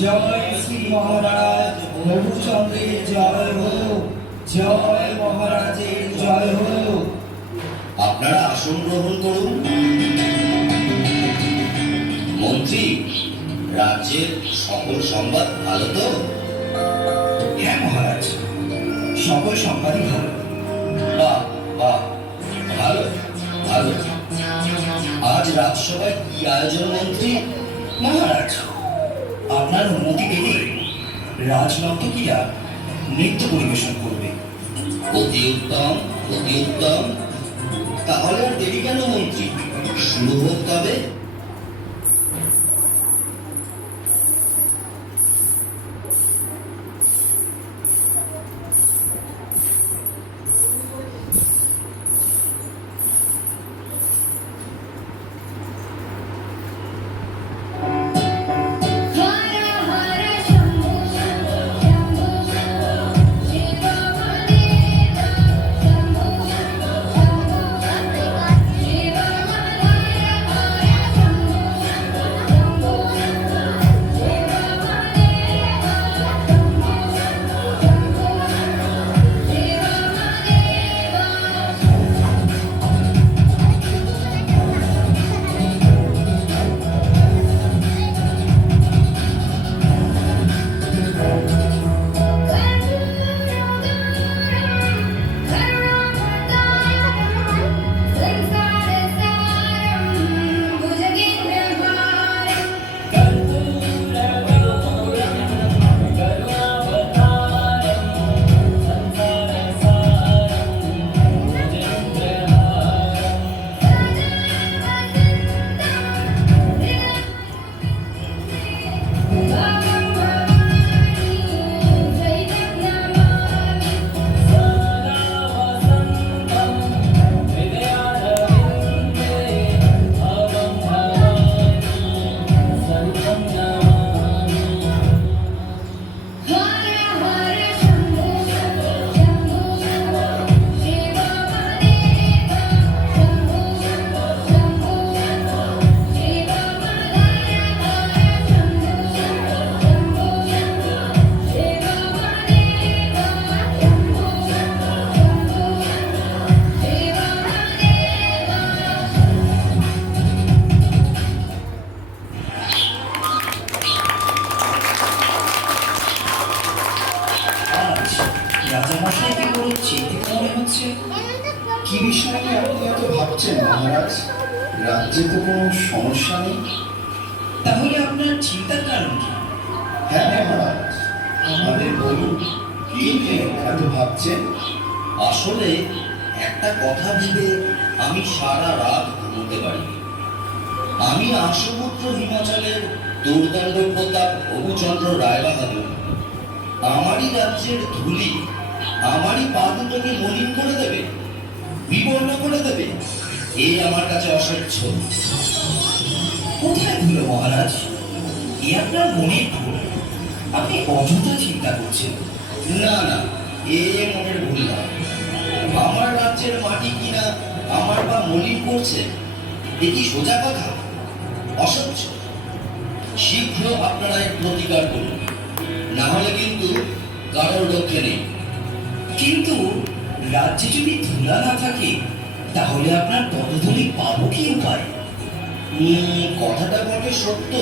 জয় শ্রী মহারাজ মধুচন্দ্রের জয় হোক, জয় মহারাজের জয় হোক। আপনারা আসন গ্রহণ করুন। মন্ত্রী, রাজ্যের সকল সংবাদ ভালো তো? হ্যাঁ মহারাজ, সকল সংবাদই ভালো। বাহ বাহ, ভালো ভালো। আজ রাজসভায় কি আয়োজন মন্ত্রী? মহারাজ, আপনার অনুমতি পেলে রাজনর্তকীরা নৃত্য পরিবেশন করবে। অতি উত্তম, অতি উত্তম। তাহলে আর দেরি কেন মন্ত্রী, শুরু হোক তবে। রাজামশাইকে বড় চিন্তিত মনে হচ্ছে। কি বিষয় নিয়ে আপনি এত ভাবছেন মহারাজ? রাজ্যে তো কোনো সমস্যা নেই। তাহলে আপনার চিন্তার কারণ কি? হ্যাঁ মহারাজ, আমাদের বলুন, কি নিয়ে এত ভাবছেন? আসলে একটা কথা ভেবে আমি সারা রাত ঘুমোতে পারিনি। আমি আশুপুত্র হিমাচলের দুর্দণ্ড প্রতাপ অবুচন্দ্র রায়বাহাদুর আমারই রাজ্যের ধুলি আমারই পা দুটোকে মলিন করে দেবে, বিবর্ণ করে দেবে, এই আমার কাছে অসহ্য। কোথায় ভুল মহারাজ? এ আপনার মনের ভুল। আপনি অযথা চিন্তা করছেন। না না, এ মনের ভুল না। আমার রাজ্যের মাটি কিনা আমার পা মলিন করছে, এ কি সোজা কথা? অসহ্য। শীঘ্র আপনারা এর প্রতিকার করুন, না হলে কিন্তু কারোর রক্ষে নেই। কিন্তু রাজ্যে যদি ধুলা না থাকে, তাহলে আপনার পদধূলি পাবো কি উপায়? কথাটা বটে সত্য,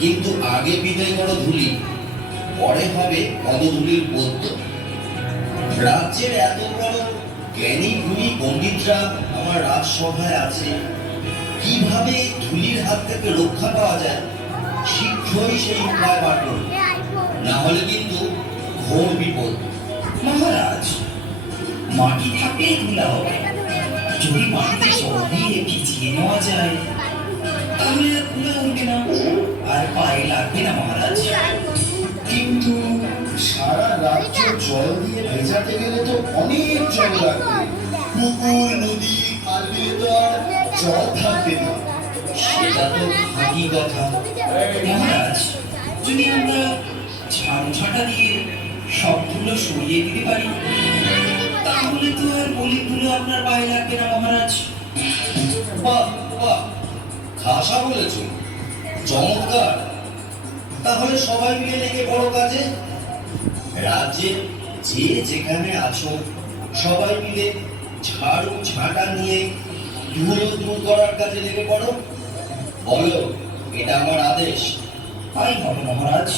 কিন্তু আগে বিদায় করো ধুলি, পরে হবে পদধূলির পদ্য। রাজ্যের এত বড় জ্ঞানী গুণী পণ্ডিতরা আমার রাজসভায় আছে, কিভাবে ধুলির হাত থেকে রক্ষা পাওয়া যায় শীঘ্রই সেই উপায় বার করুন, না হলে কিন্তু ঘোর বিপদ। মহারাজ, মাটি থাকলেই ধুলা হবে, যদি মাটিতে জল দিয়ে ভিজিয়ে নেওয়া যায় তাহলে আর ফুলে উঠবে না, আর পায়ে লাগবে না মহারাজ। কিন্তু সারা রাজ্য জল দিয়ে ভেজাতে গেলে তো অনেক জল লাগবে। পুকুর, নদী, খাল বিলে তো আর জল থাকবে না। সেটা তো ভাগী কথা মহারাজ। যদি আমরা ঝাড়ু ঝাঁটা দিয়ে সবগুলো সরিয়ে দিতে পারি তাহলে তো আর বলিগুলো আপনার পায়ে লাগবে না মহারাজ। বাহ বাহ, খাসা বলেছ, চমৎকার। তাহলে সবাই মিলে লেগে বড় কাজে। রাজ্যের যে যেখানে আছো সবাই মিলে ঝাড়ু ঝাঁটা নিয়ে ধুলো দূর করার কাজে লেগে পড়ো। বলো, এটা আমার আদেশ। তাই হবে মহারাজ।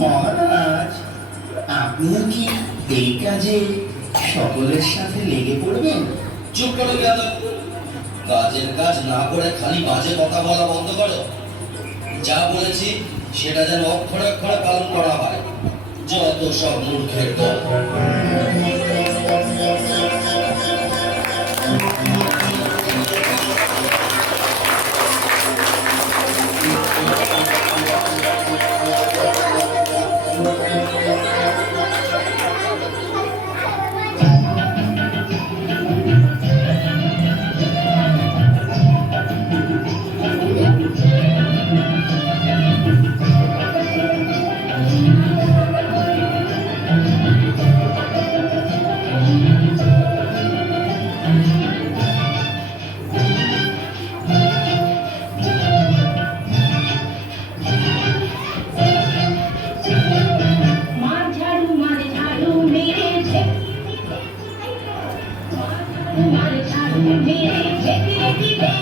মহারাজ, আপনিও কি এই কাজে সকলের সাথে লেগে পড়বেন? চুপ করো যাদব, কাজের কাজ না করে খালি বাজে কথা বলা বন্ধ করো। যা বলেছি সেটা যেন অক্ষরে অক্ষরে পালন করা হয়। যত সব মূর্খের দল। मार झाड़ू मेरे झेके दिले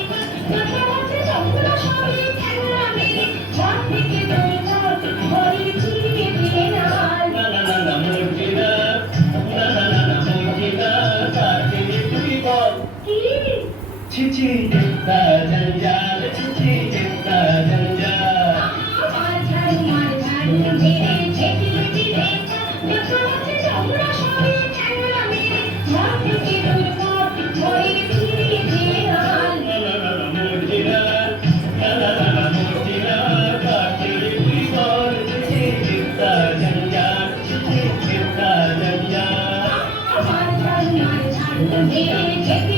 মাথাতে চন্দ্র সবে খেলা মেরে হাত থেকে দই চল ঘরে চিড়ে দিয়ে নাল কি মার ঝাড়ু মেরে ঝেঁকে দিলে মাথাতে চন্দ্র সবে খেলা মেরে হাত থেকে দই চল ঘরে চিড়ে দিয়ে নাল মার ঝাড়ু মেরে ঝেঁকে